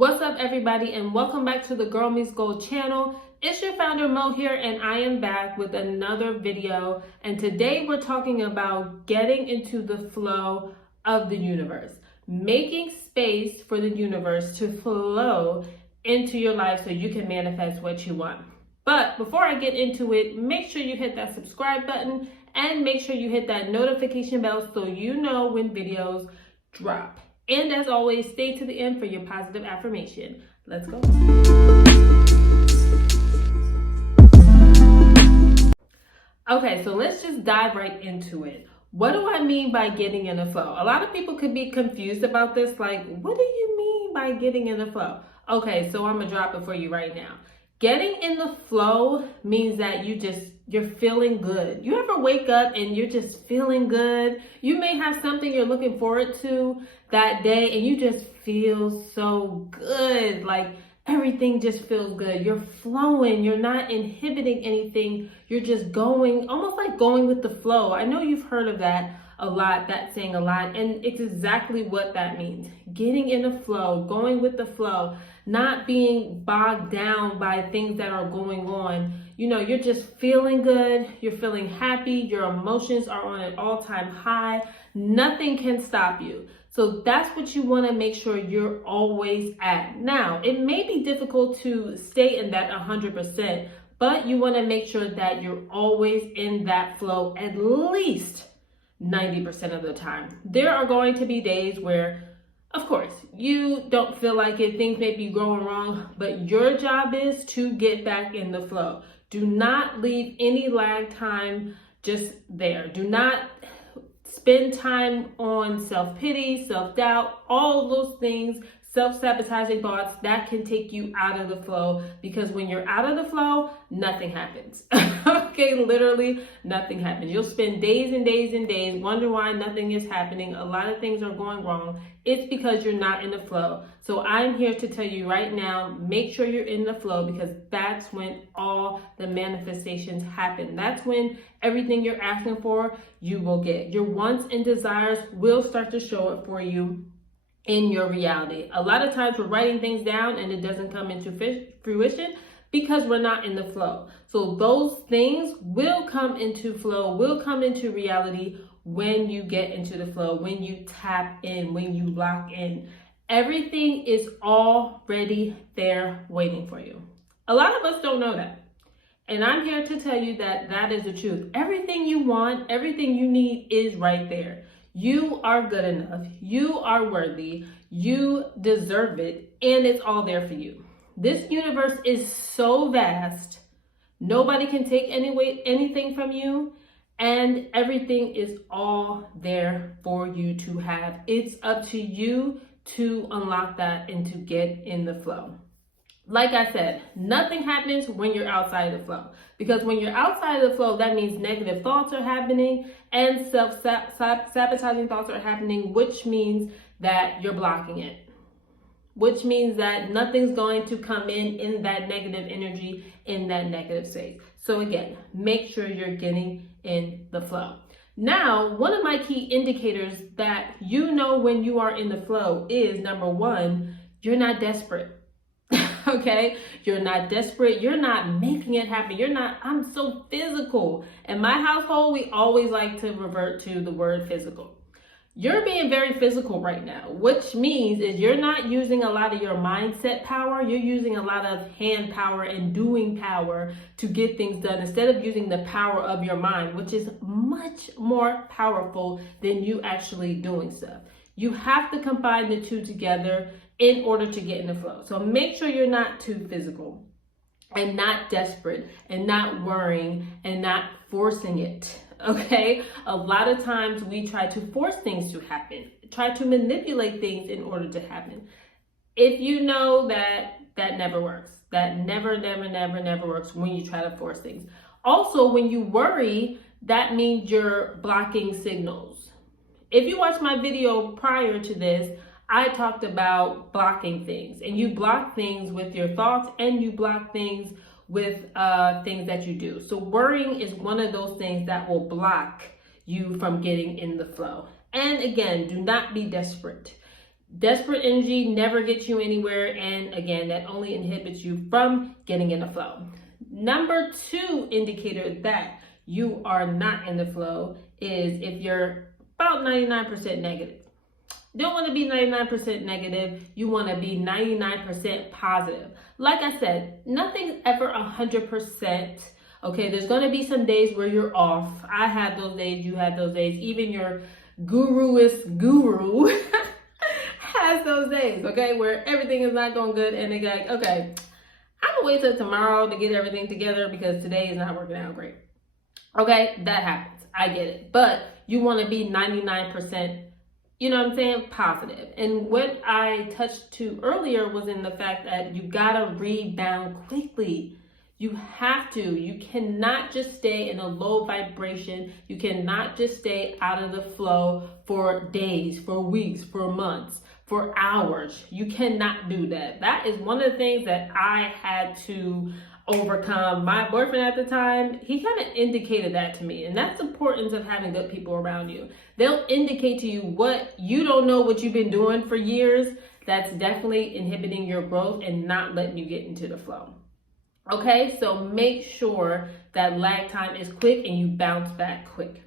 What's up, everybody, and welcome back to the Girl Meets Gold channel. It's your founder Mo here, and I am back with another video. And today we're talking about getting into the flow of the universe, making space for the universe to flow into your life so you can manifest what you want. But before I get into it, make sure you hit that subscribe button and make sure you hit that notification bell so you know when videos drop. And as always, stay to the end for your positive affirmation. Let's go. Okay, so let's just dive right into it. What do I mean by getting in the flow? A lot of people could be confused about this. Like, what do you mean by getting in the flow? Okay, so I'm gonna drop it for you right now. Getting in the flow means that you're feeling good. You ever wake up and you're just feeling good? You may have something you're looking forward to that day and you just feel so good. Like everything just feels good. You're flowing. You're not inhibiting anything. You're just going, almost like going with the flow. I know you've heard of that a lot, that saying a lot, and it's exactly what that means. Getting in the flow, going with the flow, not being bogged down by things that are going on. You know, you're just feeling good, you're feeling happy, your emotions are on an all-time high. Nothing can stop you. So that's what you want to make sure you're always at. Now, it may be difficult to stay in that 100%, but you want to make sure that you're always in that flow at least 90% of the time. There are going to be days where, of course, you don't feel like it, things may be going wrong, but your job is to get back in the flow. Do not leave any lag time just there. Do not spend time on self-pity, self-doubt, all those things, self-sabotaging thoughts that can take you out of the flow, because when you're out of the flow, nothing happens. Okay, literally nothing happens. You'll spend days and days and days wondering why nothing is happening. A lot of things are going wrong. It's because you're not in the flow. So I'm here to tell you right now, make sure you're in the flow, because that's when all the manifestations happen. That's when everything you're asking for, you will get. Your wants and desires will start to show up for you in your reality. A lot of times we're writing things down and it doesn't come into fruition because we're not in the flow. So those things will come into flow, will come into reality when you get into the flow, when you tap in, when you lock in. Everything is already there waiting for you. A lot of us don't know that. And I'm here to tell you that that is the truth. Everything you want, everything you need is right there. You are good enough. You are worthy. You deserve it. And it's all there for you. This universe is so vast. Nobody can take anything from you. And everything is all there for you to have. It's up to you to unlock that and to get in the flow. Like I said, nothing happens when you're outside of the flow. Because when you're outside of the flow, that means negative thoughts are happening and self-sabotaging thoughts are happening, which means that you're blocking it. Which means that nothing's going to come in that negative energy, in that negative space. So again, make sure you're getting in the flow. Now, one of my key indicators that you know when you are in the flow is, number one, you're not desperate. Okay, you're not desperate. You're not making it happen. You're not, I'm so physical. In my household, we always like to revert to the word physical. You're being very physical right now, which means is you're not using a lot of your mindset power. You're using a lot of hand power and doing power to get things done, instead of using the power of your mind, which is much more powerful than you actually doing stuff. You have to combine the two together in order to get in the flow. So make sure you're not too physical and not desperate and not worrying and not forcing it. Okay? A lot of times we try to force things to happen, try to manipulate things in order to happen. If you know that never works, that never works when you try to force things. Also, when you worry, that means you're blocking signals. If you watch my video prior to this, I talked about blocking things, and you block things with your thoughts and you block things with things that you do. So worrying is one of those things that will block you from getting in the flow. And again, do not be desperate. Desperate energy never gets you anywhere, and again, that only inhibits you from getting in the flow. Number 2 indicator that you are not in the flow is if you're about 99% negative. You don't want to be 99% negative. You want to be 99% positive. Like I said, nothing's ever 100%. Okay, there's going to be some days where you're off. I have those days, you have those days. Even your guru-ist guru has those days, okay, where everything is not going good and they're like, okay, I'm gonna wait till tomorrow to get everything together because today is not working out great. Okay, that happens. I get it. But you want to be 99%, you know what I'm saying, positive. And what I touched to earlier was in the fact that you gotta rebound quickly. You have to. You cannot just stay in a low vibration. You cannot just stay out of the flow for days, for weeks, for months, for hours. You cannot do that. That is one of the things that I had to overcome. My boyfriend at the time, he kind of indicated that to me, and that's the importance of having good people around you. They'll indicate to you what you don't know, what you've been doing for years. That's definitely inhibiting your growth and not letting you get into the flow. Okay, so make sure that lag time is quick and you bounce back quick.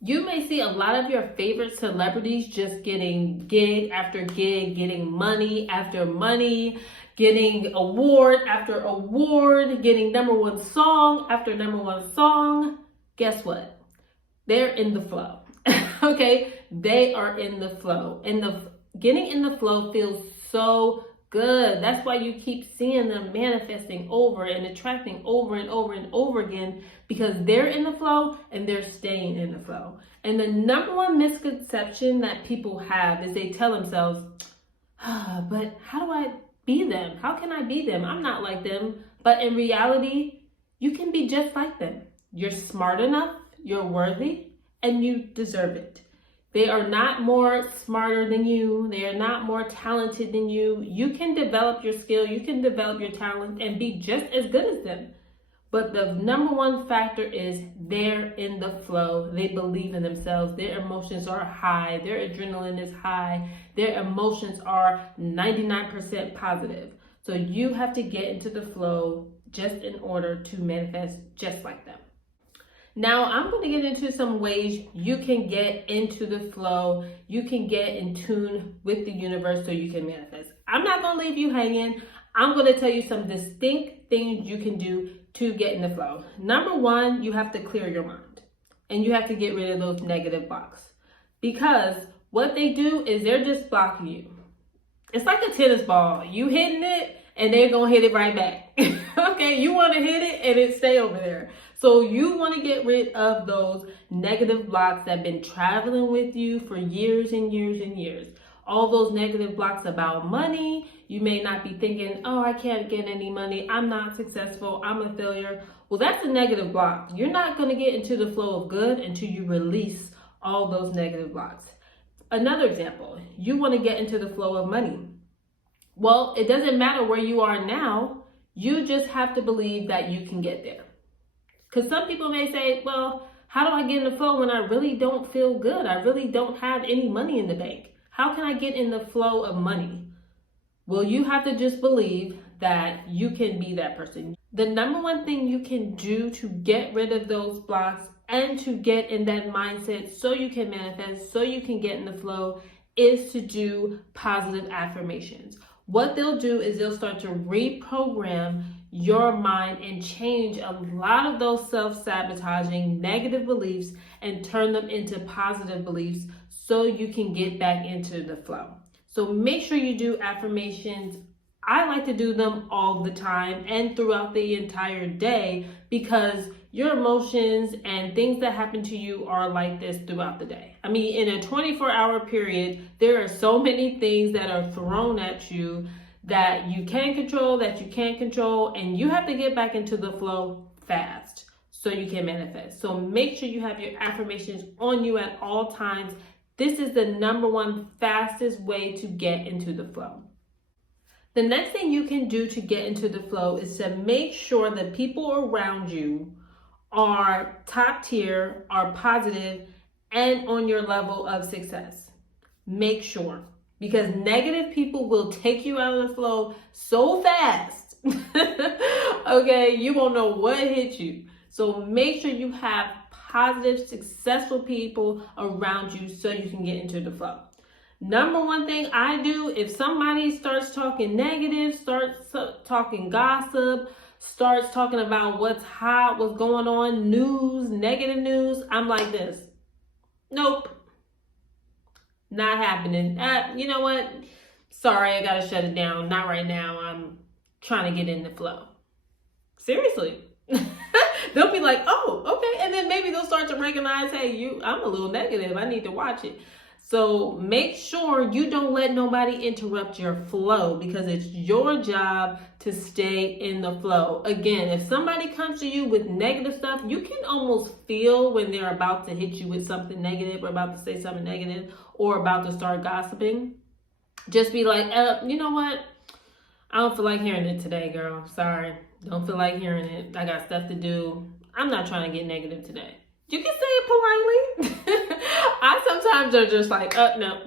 You may see a lot of your favorite celebrities just getting gig after gig, getting money after money, getting award after award, getting #1 song after #1 song. Guess what? They're in the flow. Okay, they are in the flow. And getting in the flow feels so good. That's why you keep seeing them manifesting over and attracting over and over and over again, because they're in the flow and they're staying in the flow. And the #1 misconception that people have is they tell themselves, but how do I be them? How can I be them? I'm not like them. But in reality, you can be just like them. You're smart enough, you're worthy, and you deserve it. They are not more smarter than you. They are not more talented than you. You can develop your skill, you can develop your talent and be just as good as them. But the #1 factor is they're in the flow. They believe in themselves. Their emotions are high. Their adrenaline is high. Their emotions are 99% positive. So you have to get into the flow just in order to manifest just like them. Now, I'm going to get into some ways you can get into the flow. You can get in tune with the universe so you can manifest. I'm not going to leave you hanging. I'm going to tell you some distinct things you can do to get in the flow. #1, you have to clear your mind. And you have to get rid of those negative blocks. Because what they do is they're just blocking you. It's like a tennis ball. You hitting it and they're going to hit it right back. Okay, you want to hit it and it stay over there. So you want to get rid of those negative blocks that have been traveling with you for years and years and years. All those negative blocks about money. You may not be thinking, oh, I can't get any money. I'm not successful. I'm a failure. Well, that's a negative block. You're not going to get into the flow of good until you release all those negative blocks. Another example, you want to get into the flow of money. Well, it doesn't matter where you are now. You just have to believe that you can get there. Because some people may say, well, how do I get in the flow when I really don't feel good? I really don't have any money in the bank. How can I get in the flow of money? Well, you have to just believe that you can be that person. The #1 thing you can do to get rid of those blocks and to get in that mindset so you can manifest, so you can get in the flow, is to do positive affirmations. What they'll do is they'll start to reprogram your mind and change a lot of those self-sabotaging negative beliefs and turn them into positive beliefs so you can get back into the flow. So make sure you do affirmations. I like to do them all the time and throughout the entire day, because your emotions and things that happen to you are like this throughout the day. I mean, in a 24-hour period, there are so many things that are thrown at you that you can control, that you can't control, and you have to get back into the flow fast so you can manifest. So make sure you have your affirmations on you at all times. This is the #1 fastest way to get into the flow. The next thing you can do to get into the flow is to make sure the people around you are top tier, are positive, and on your level of success. Make sure. because negative people will take you out of the flow so fast. Okay, you won't know what hit you. So make sure you have positive, successful people around you so you can get into the flow. Number one thing I do, if somebody starts talking negative, starts talking gossip, starts talking about what's hot, what's going on, news, negative news, I'm like this. Nope. Not happening. You know what? Sorry, I gotta shut it down. Not right now. I'm trying to get in the flow. Seriously. They'll be like, oh, okay. And then maybe they'll start to recognize, hey, I'm a little negative. I need to watch it. So make sure you don't let nobody interrupt your flow, because it's your job to stay in the flow. Again, if somebody comes to you with negative stuff, you can almost feel when they're about to hit you with something negative, or about to say something negative, or about to start gossiping. Just be like, you know what? I don't feel like hearing it today, girl. Sorry. Don't feel like hearing it. I got stuff to do. I'm not trying to get negative today. You can say it politely. I sometimes are just like, no.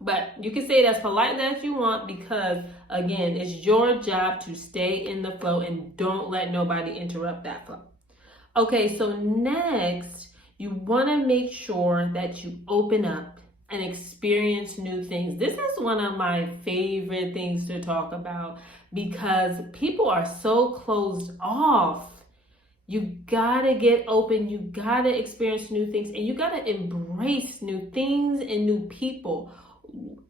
But you can say it as politely as you want, because, again, it's your job to stay in the flow and don't let nobody interrupt that flow. Okay, so next, you want to make sure that you open up and experience new things. This is one of my favorite things to talk about, because people are so closed off. You gotta get open, you gotta experience new things, and you gotta embrace new things and new people.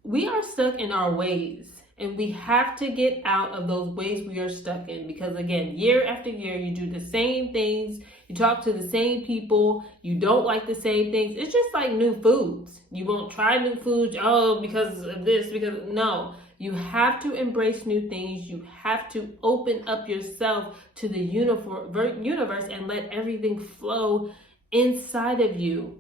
We are stuck in our ways, and we have to get out of those ways we are stuck in, because, again, year after year, you do the same things, you talk to the same people, you don't like the same things. It's just like new foods. You won't try new foods, because of this, because, no. You have to embrace new things. You have to open up yourself to the universe and let everything flow inside of you,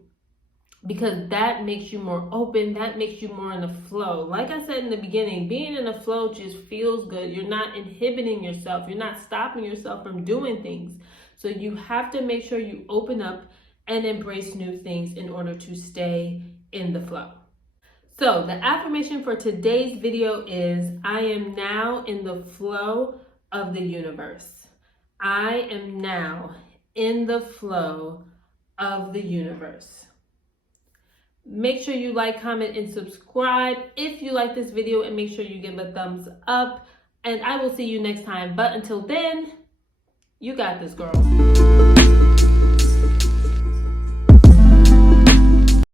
because that makes you more open. That makes you more in the flow. Like I said in the beginning, being in the flow just feels good. You're not inhibiting yourself. You're not stopping yourself from doing things. So you have to make sure you open up and embrace new things in order to stay in the flow. So the affirmation for today's video is, I am now in the flow of the universe. I am now in the flow of the universe. Make sure you like, comment, and subscribe if you like this video, and make sure you give a thumbs up. And I will see you next time. But until then, you got this, girl.